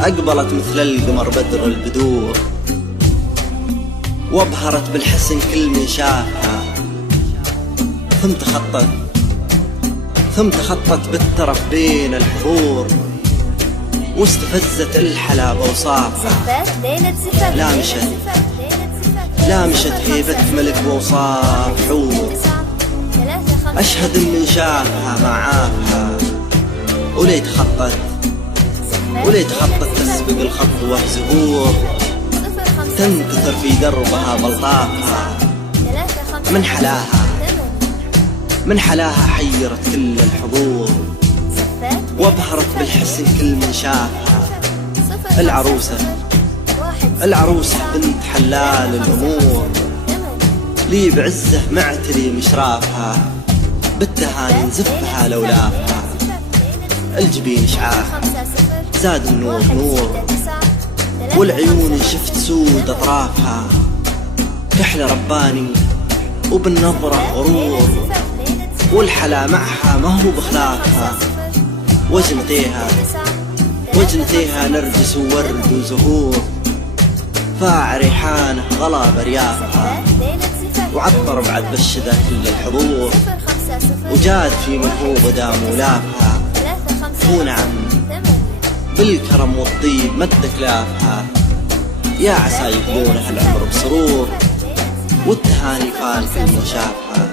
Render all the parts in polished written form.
أقبلت مثل القمر بدر البدور، وابهرت بالحسن كل من شافها، ثم تخطت بالترف بين الحضور، واستفزت الحلا بوصافها. لامشت هيبة ملك ووصاف حور، أشهد من شافها ما عافها، وليت خطت تسبق الخطوة زهور، تنكثر في دربها بلطافها. من حلاها حيرت كل الحضور، وابهرت بالحسن كل من شافها. العروسة بنت حلال الأمور، لي بعزه معتري مشرافها، بالتهاني نزفها لولافها. الجبين إشعاع زاد النور نور، والعيون شفت سود أطرافها. كحل رباني وبالنظرة غرور، والحلا معها ما هو بخلافها. وجنتيها نرجس وورد وزهور، فاع ريحانه غلا بريافها. وعطر بعد بالشدة كل الحضور، وجاد في من هو بدا مولافها. هو نعم بالكرم والطيب مد كلافها، يا عسى يقضونها العمر بسرور، والتهاني فال كل من شافها.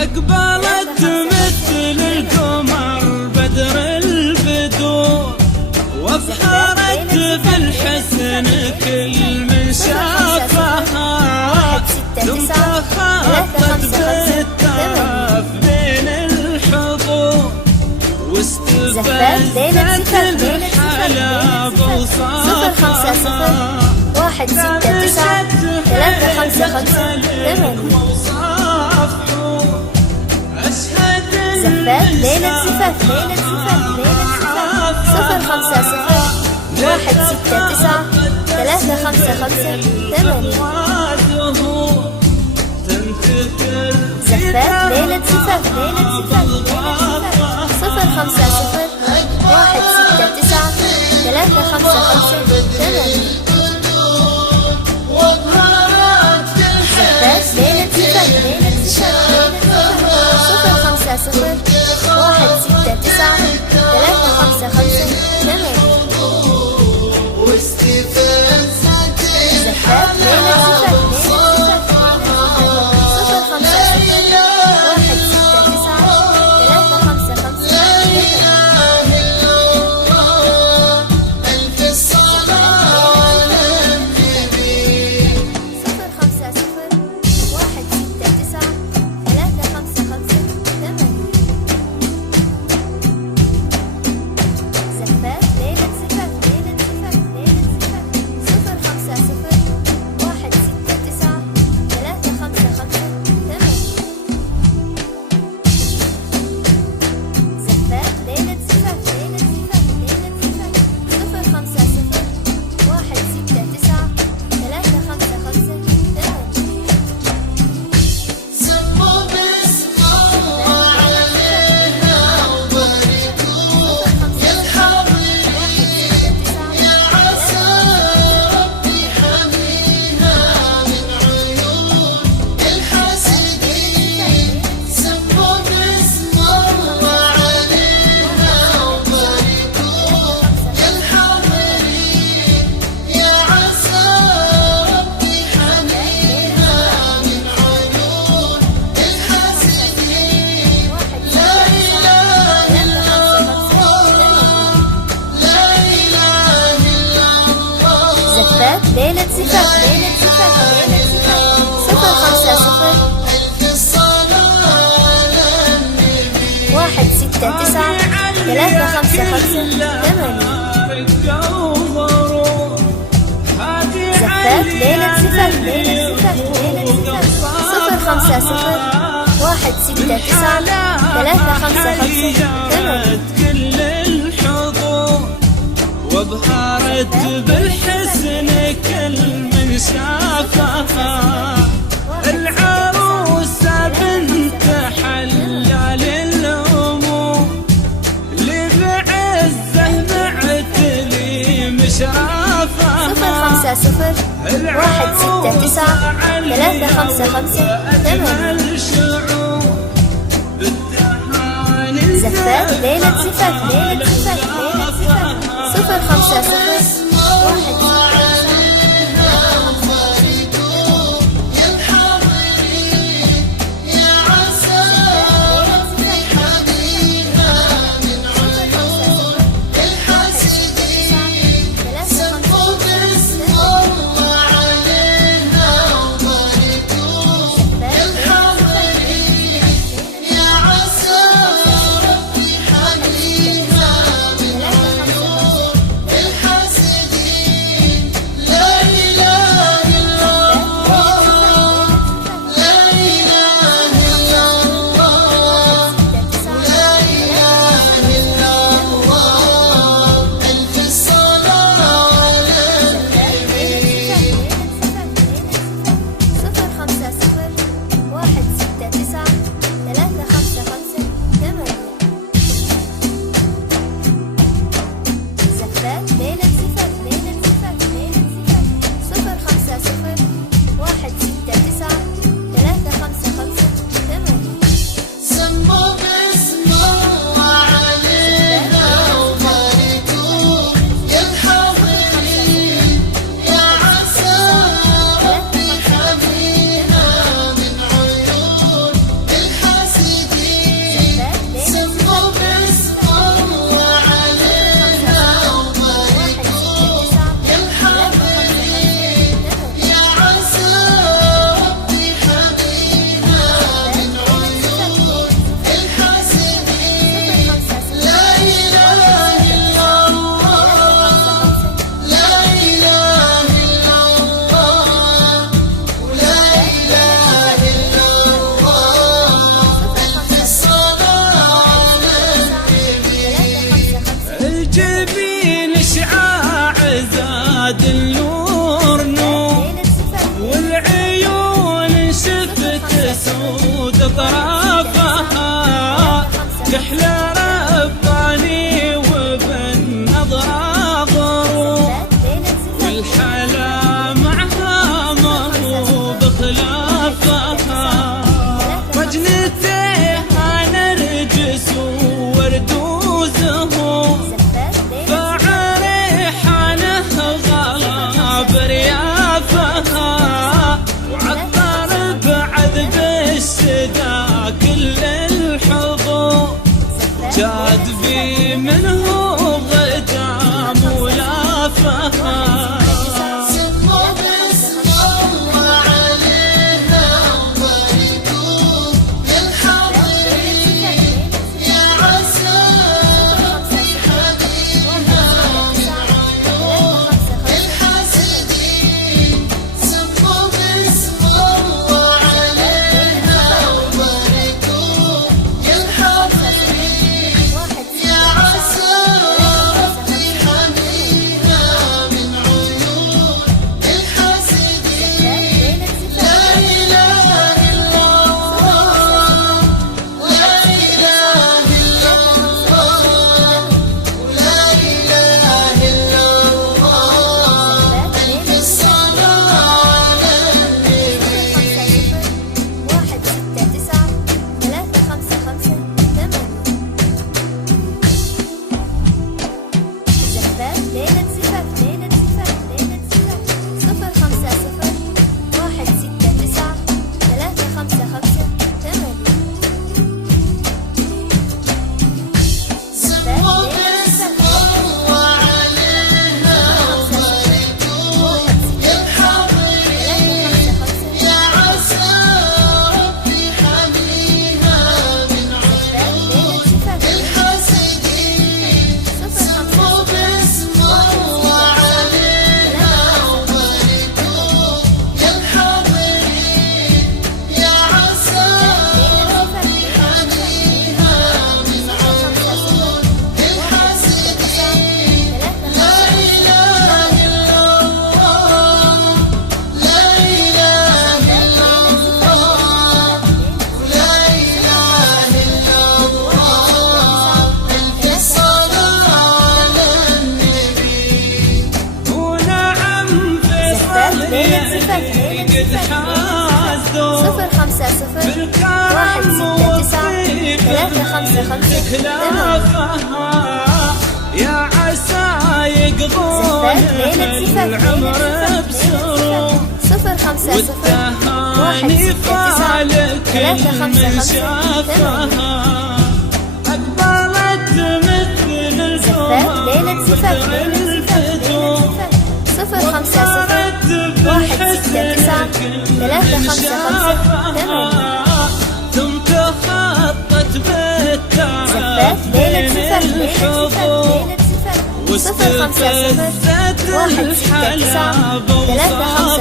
أقبلت مثل القمر بدر البدور، وافحرت بالحسن كل من شافها. ثم تخطت بالترف بين الحضور، واستفزت الحلا بوصافها. 169 زفات ليلة زفاف 050 169 355 زفات ليلة زفاف 050 169 355 زفات ليلة زفاف 050 ليلة زفاف ليلة زفاف ليلة زفاف 050 169 355 8 زفاف ليلة زفاف ليلة زفاف ليلة زفاف 050 169 355 8 كل الحضور وابهرت بالحسن كل من شافها العروسة بنت حلال الأمور اللي بعزه معتلي مشرافها 050 169 355 8 زفاف ليلة زفاف ليلة زفاف ليلة زفاف 050 050 قد حازوا صفر خمسة صفر بالكرم واحد ستة تسعة ثلاثة خمسة خمسة ثمانية. خلافها يا عسى يقضون العمر بسرور صفر خمسة صفر واحد والتهاني ستة تسعة فالك ثلاثة خمسة من خمسة شافها ثمانية. أقبلت مثل زفات ليلة زفاف صفر خمسة صفر واحد ستة تسعة ثلاثة خمسة خمسة ثمانية. ثم تخطت بالتعب بين الحضور صفر خمسة صفر واحد ستة تسعة ثلاثة خمسة